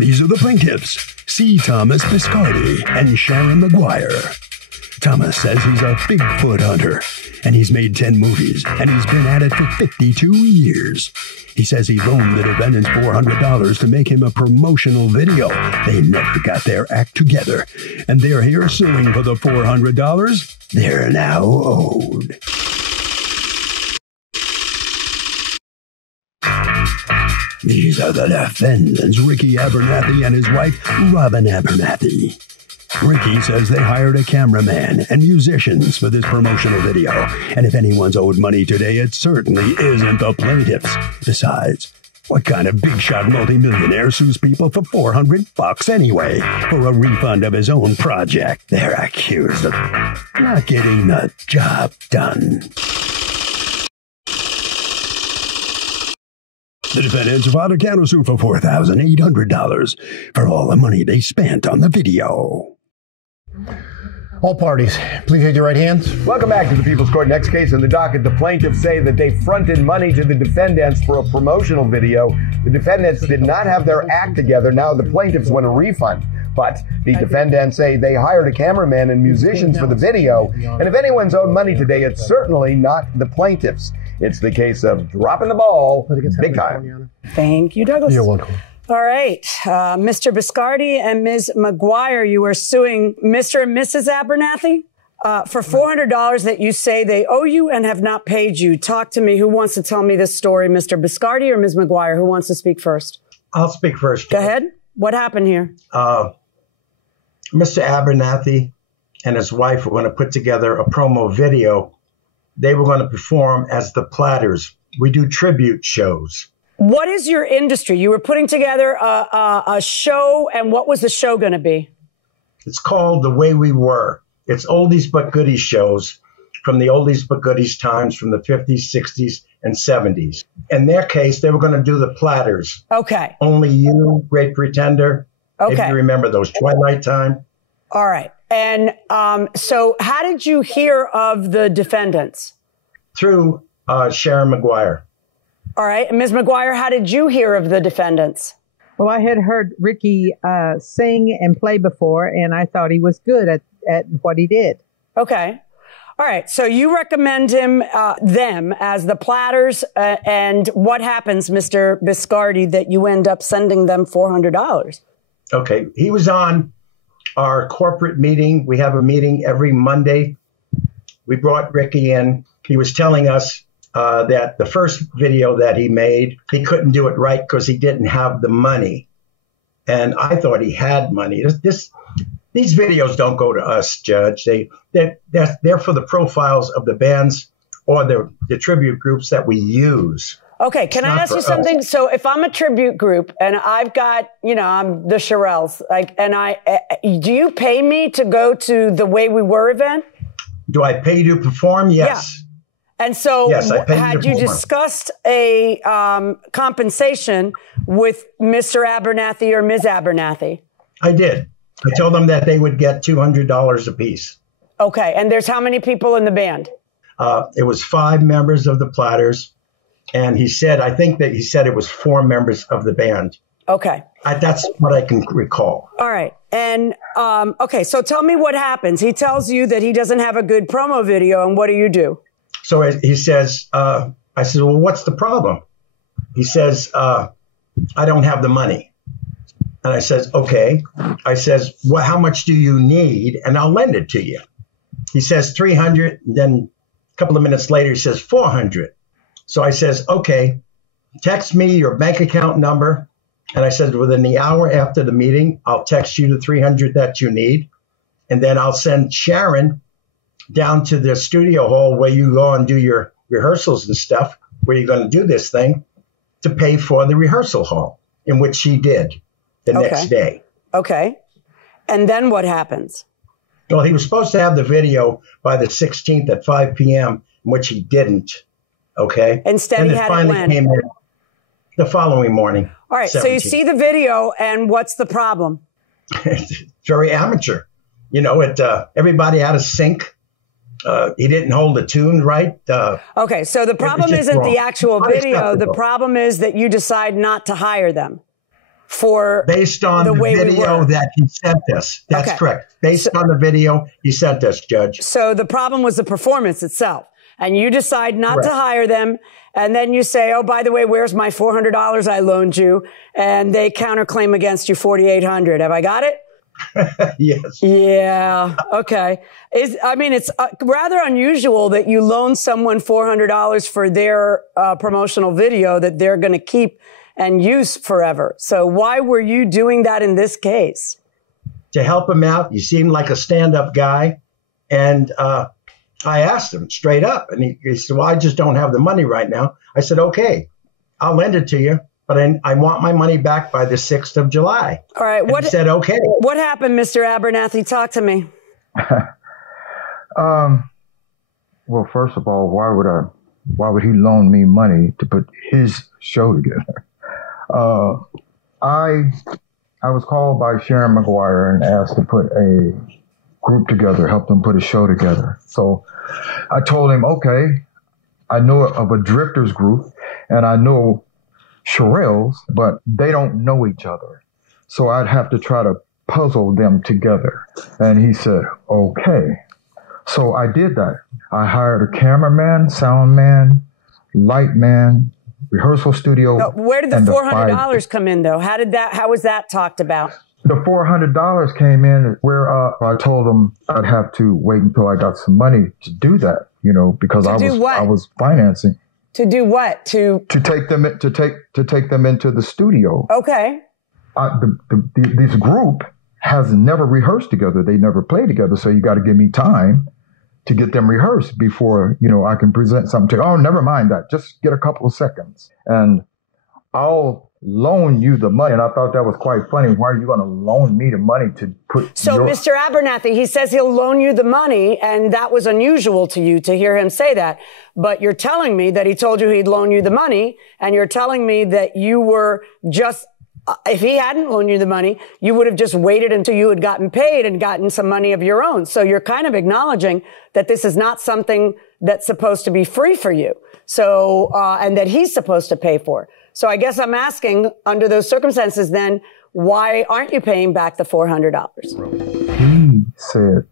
These are the plaintiffs, C. Thomas Biscardi and Sharon McGuire. Thomas says he's a Bigfoot hunter, and he's made 10 movies, and he's been at it for 52 years. He says he loaned the defendants $400 to make him a promotional video. They never got their act together, and they're here suing for the $400 they're now owed. These are the defendants, Ricky Abernathy and his wife, Robin Abernathy. Ricky says they hired a cameraman and musicians for this promotional video, and if anyone's owed money today, it certainly isn't the plaintiffs. Besides, what kind of big-shot multimillionaire sues people for $400 anyway for a refund of his own project? They're accused of not getting the job done. The defendants filed a countersuit for $4,800 for all the money they spent on the video. All parties, please raise your right hands. Welcome back to the People's Court. Next case in the docket, the plaintiffs say that they fronted money to the defendants for a promotional video. The defendants did not have their act together. Now the plaintiffs want a refund. But the defendants say they hired a cameraman and musicians for the video. And if anyone's owed money today, it's certainly not the plaintiffs. It's the case of dropping the ball big time. Thank you, Douglas. You're welcome. All right. Mr. Biscardi and Ms. McGuire, you are suing Mr. and Mrs. Abernathy for $400 that you say they owe you and have not paid you. Talk to me. Who wants to tell me this story, Mr. Biscardi or Ms. McGuire? Who wants to speak first? I'll speak first. Go ahead. What happened here? Mr. Abernathy and his wife were going to put together a promo video. They were going to perform as the Platters. We do tribute shows. What is your industry? You were putting together a show, and what was the show going to be? It's called The Way We Were. It's oldies but goodies shows from the oldies but goodies times from the 50s, 60s, and 70s. In their case, they were going to do the Platters. Okay. Only You, Great Pretender. Okay. If you remember those, Twilight Time. All right. And so how did you hear of the defendants? Through Sharon McGuire. All right. And Ms. McGuire, how did you hear of the defendants? Well, I had heard Ricky sing and play before, and I thought he was good at what he did. Okay. All right. So you recommend them as the Platters. And what happens, Mr. Biscardi, that you end up sending them $400? Okay. He was on our corporate meeting. We have a meeting every Monday. We brought Ricky in. He was telling us that the first video that he made, he couldn't do it right because he didn't have the money. And I thought he had money. These videos don't go to us, Judge. They're for the profiles of the bands or the tribute groups that we use. Okay, can I ask you something? So if I'm a tribute group and I've got, I'm the Shirelles, do you pay me to go to the Way We Were event? Do I pay you to perform? Yes. Yeah. And so yes, I pay had you discussed a compensation with Mr. Abernathy or Ms. Abernathy? I did. I told them that they would get $200 apiece. Okay. And there's how many people in the band? It was 5 members of the Platters. And he said it was 4 members of the band. Okay. That's what I can recall. All right. And, okay. So tell me what happens. He tells you that he doesn't have a good promo video. And what do? So he says, I said, well, what's the problem? He says, I don't have the money. And I says, okay. I says, well, how much do you need? And I'll lend it to you. He says 300. Then a couple of minutes later, he says 400. So I says, okay, text me your bank account number. And I said, within the hour after the meeting, I'll text you the 300 that you need. And then I'll send Sharon down to the studio hall where you go and do your rehearsals and stuff, where you're going to do this thing, to pay for the rehearsal hall, in which she did the next day. Okay. And then what happens? Well, he was supposed to have the video by the 16th at 5 p.m., which he didn't. Okay. Instead, he had it when? Came in the following morning. All right. 17th. So you see the video, and what's the problem? It's very amateur. Everybody out of sync. He didn't hold the tune right. Okay. So the problem isn't the actual video. The problem is that you decide not to hire them. for based on the video that he sent us. That's correct. Based on the video he sent us, Judge. So the problem was the performance itself. And you decide not to hire them. And then you say, oh, by the way, where's my $400 I loaned you? And they counterclaim against you $4,800. Have I got it? Yes. Yeah. Okay. It's rather unusual that you loan someone $400 for their promotional video that they're going to keep and use forever. So why were you doing that in this case? To help him out. You seem like a stand-up guy. And I asked him straight up, and he said, well, I just don't have the money right now. I said, okay, I'll lend it to you, but I want my money back by the 6th of July. All right. He said, okay. What happened, Mr. Abernathy? Talk to me. Well, first of all, why would he loan me money to put his show together? I was called by Sharon McGuire and asked to put a group together, help them put a show together. So I told him, okay, I know of a drifters group and I know Sherrills, but they don't know each other. So I'd have to try to puzzle them together. And he said, okay. So I did that. I hired a cameraman, sound man, light man, rehearsal studio. No, where did the $400 come in, though? How was that talked about? The $400 came in where I told them I'd have to wait until I got some money to do that, because I was financing. To do what? To take them into the studio. Okay. This group has never rehearsed together. They never played together. So you got to give me time to get them rehearsed before, I can present something to you. Oh, never mind that. Just get a couple of seconds and I'll loan you the money. And I thought that was quite funny. Why are you going to loan me the money to put Mr. Abernathy, he says he'll loan you the money, and that was unusual to you to hear him say that. But you're telling me that he told you he'd loan you the money, and you're telling me that you were just, if he hadn't loaned you the money, you would have just waited until you had gotten paid and gotten some money of your own. So you're kind of acknowledging that this is not something that's supposed to be free for you. So, and that he's supposed to pay for. So I guess I'm asking, under those circumstances, then, why aren't you paying back the $400? He said,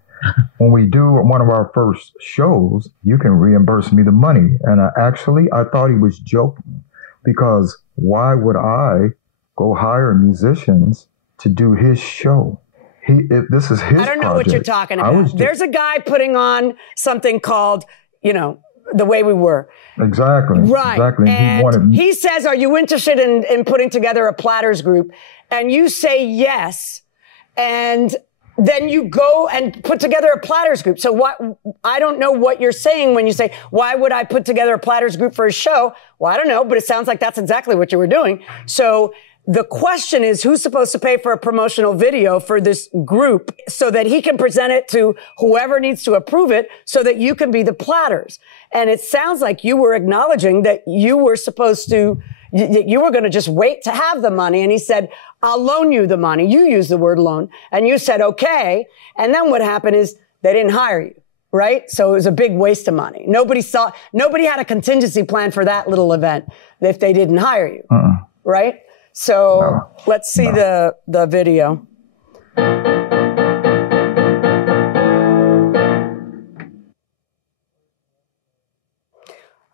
when we do one of our first shows, you can reimburse me the money. And I thought he was joking, because why would I go hire musicians to do his show? This is his I don't know project. what you're talking about. There's a guy putting on something called, The Way We Were. Exactly. Right. Exactly. And he says, are you interested in putting together a platters group? And you say yes. And then you go and put together a platters group. So I don't know what you're saying when you say, why would I put together a platters group for a show? Well, I don't know, but it sounds like that's exactly what you were doing. So the question is, who's supposed to pay for a promotional video for this group so that he can present it to whoever needs to approve it so that you can be the platters? And it sounds like you were acknowledging that you were supposed to, you were going to just wait to have the money. And he said, I'll loan you the money. You used the word loan. And you said, okay. And then what happened is they didn't hire you, right? So it was a big waste of money. Nobody had a contingency plan for that little event if they didn't hire you, right? So let's see the video.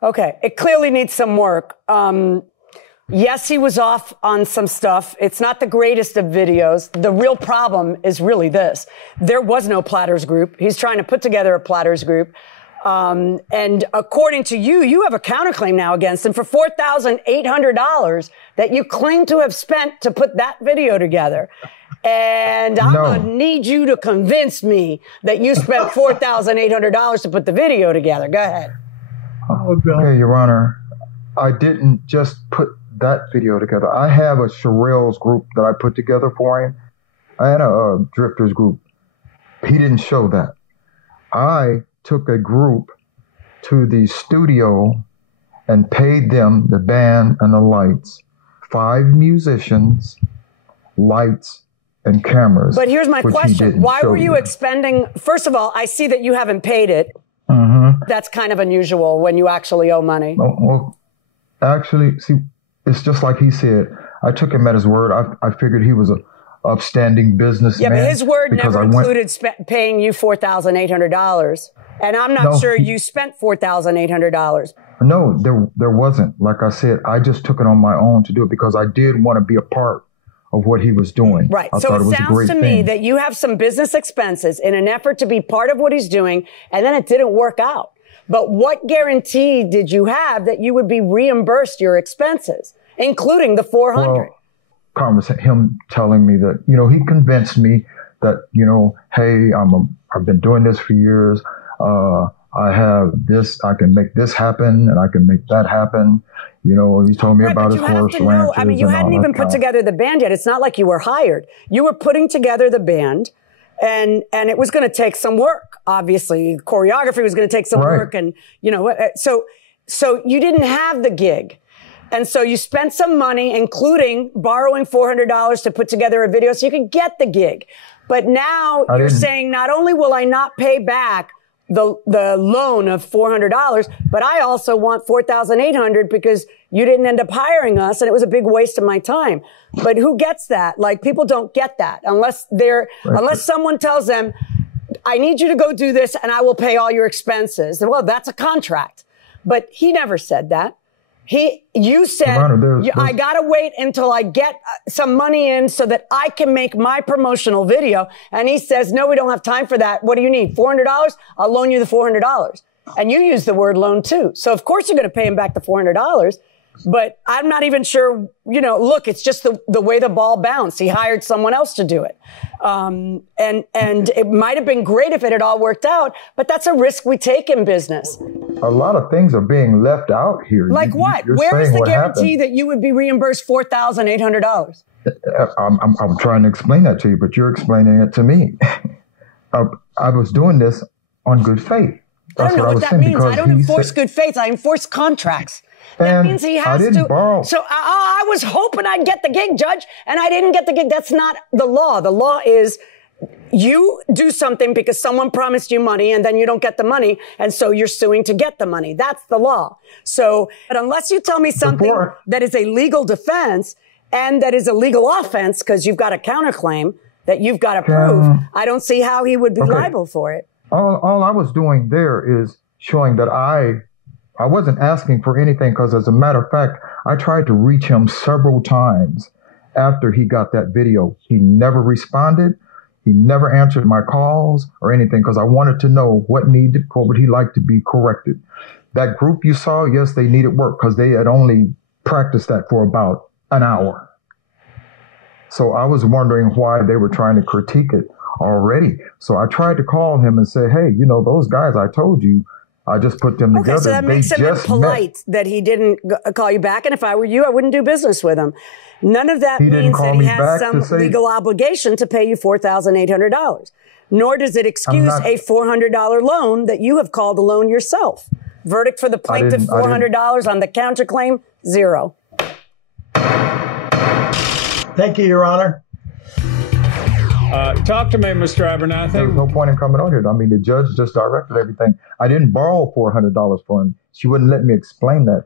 Okay, it clearly needs some work. Yes, he was off on some stuff. It's not the greatest of videos. The real problem is really this. There was no platters group. He's trying to put together a platters group. And according to you, you have a counterclaim now against him for $4,800 that you claim to have spent to put that video together. And I'm going to need you to convince me that you spent $4,800 to put the video together. Go ahead. Oh, God. Okay, Your Honor, I didn't just put that video together. I have a Sherrills group that I put together for him. I had a drifters group. He didn't show that. I took a group to the studio and paid them the band and the lights. 5 musicians, lights, and cameras. But here's my question. Why were you expending? First of all, I see that you haven't paid it. That's kind of unusual when you actually owe money. Well, actually, see, it's just like he said. I took him at his word. I figured he was a upstanding businessman. Yeah, but his word never included paying you $4,800. And I'm not sure you spent $4,800. No, there wasn't. Like I said, I just took it on my own to do it because I did want to be a part of what he was doing. Right. So it sounds to me that you have some business expenses in an effort to be part of what he's doing, and then it didn't work out. But what guarantee did you have that you would be reimbursed your expenses, including the $400? Well, him telling me that, he convinced me that, hey, I've been doing this for years. I have this, I can make this happen and I can make that happen. He told me about his horse ranches. I mean, you hadn't even put together the band yet. It's not like you were hired. You were putting together the band and it was going to take some work. Obviously, choreography was going to take some work and, so you didn't have the gig. And so you spent some money, including borrowing $400 to put together a video so you could get the gig. But now you're saying not only will I not pay back the loan of $400, but I also want $4,800 because you didn't end up hiring us and it was a big waste of my time. But who gets that? Like, people don't get that unless someone tells them, I need you to go do this and I will pay all your expenses. Well, that's a contract. But he never said that. You said, I gotta wait until I get some money in so that I can make my promotional video. And he says, no, we don't have time for that. What do you need? $400? I'll loan you the $400. And you use the word loan too. So of course you're going to pay him back the $400. But I'm not even sure, look, it's just the way the ball bounced. He hired someone else to do it. And it might have been great if it had all worked out, but that's a risk we take in business. A lot of things are being left out here. Like what? Where is the guarantee that you would be reimbursed $4,800? I'm trying to explain that to you, but you're explaining it to me. I was doing this on good faith. I don't know what that means. I don't enforce good faith. I enforce contracts. That means he has to. Borrow. So I was hoping I'd get the gig, Judge, and I didn't get the gig. That's not the law. The law is you do something because someone promised you money and then you don't get the money. And so you're suing to get the money. That's the law. So, but unless you tell me something that is a legal defense and that is a legal offense because you've got a counterclaim that you've got to prove, I don't see how he would be liable for it. All I was doing there is showing that I wasn't asking for anything because, as a matter of fact, I tried to reach him several times after he got that video. He never responded. He never answered my calls or anything because I wanted to know what would he like to be corrected. That group you saw, yes, they needed work because they had only practiced that for about an hour. So I was wondering why they were trying to critique it already. So I tried to call him and say, hey, those guys I told you, I just put them together. So that makes him impolite that he didn't call you back. And if I were you, I wouldn't do business with him. None of that means that he has some legal obligation to pay you $4,800. Nor does it excuse a $400 loan that you have called a loan yourself. Verdict for the plaintiff, $400 on the counterclaim, 0. Thank you, Your Honor. Talk to me, Mr. Abernathy. There's no point in coming on here. I mean, the judge just directed everything. I didn't borrow $400 from him. She wouldn't let me explain that.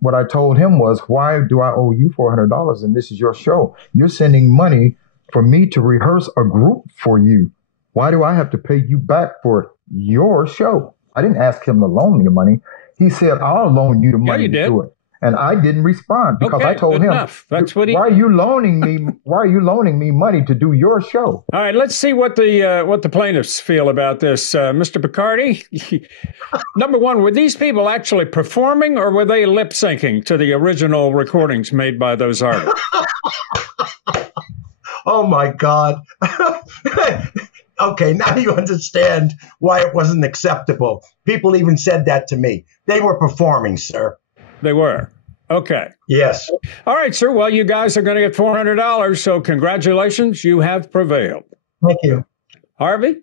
What I told him was, why do I owe you $400 and this is your show? You're sending money for me to rehearse a group for you. Why do I have to pay you back for your show? I didn't ask him to loan me money. He said, I'll loan you the money to do it. And I didn't respond because I told him, That's what he... why are you loaning me money to do your show? All right, let's see what the plaintiffs feel about this. Mr. Picardi, number one, were these people actually performing or were they lip syncing to the original recordings made by those artists? Oh, my God. Okay, now you understand why it wasn't acceptable. People even said that to me. They were performing, sir. They were. Okay. Yes. All right, sir. Well, you guys are going to get $400. So congratulations. You have prevailed. Thank you. Harvey?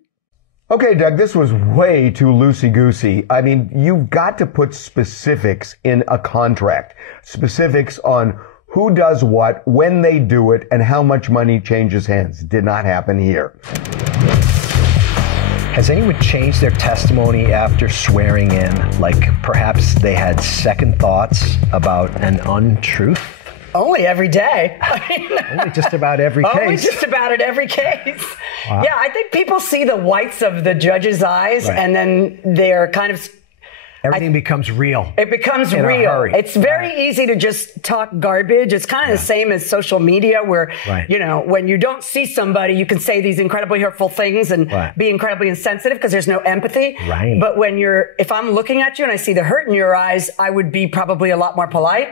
Okay, Doug, this was way too loosey-goosey. I mean, you've got to put specifics in a contract. Specifics on who does what, when they do it, and how much money changes hands. Did not happen here. Has anyone changed their testimony after swearing in? Like perhaps they had second thoughts about an untruth? Only every day. Only just about every case. Only just about at every case. Wow. Yeah, I think people see the whites of the judge's eyes, and then they're kind of... Everything becomes real. It becomes in real. A hurry. It's very easy to just talk garbage. It's kind of the same as social media where, you know, when you don't see somebody, you can say these incredibly hurtful things and be incredibly insensitive because there's no empathy. Right. But if I'm looking at you and I see the hurt in your eyes, I would be probably a lot more polite.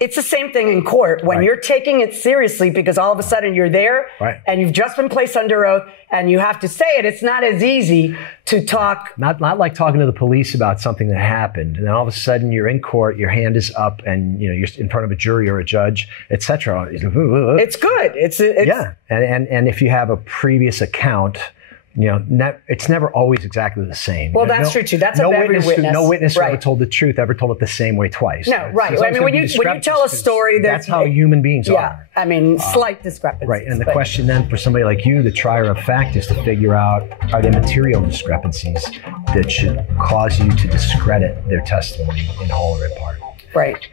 It's the same thing in court. When you're taking it seriously because all of a sudden you're there and you've just been placed under oath and you have to say it, it's not as easy to talk. Not like talking to the police about something that happened. And then all of a sudden you're in court, your hand is up and, you know, you're in front of a jury or a judge, etc. It's good. It's yeah. And if you have a previous account, you know, it's never always exactly the same. Well, that's true too. That's a every witness. No witness who ever told the truth ever told it the same way twice. No, right. I mean, when you tell a story, that's how human beings are. Yeah, I mean, slight discrepancies. Right, and the question then for somebody like you, the trier of fact, is to figure out, are there material discrepancies that should cause you to discredit their testimony in whole or in part? Right.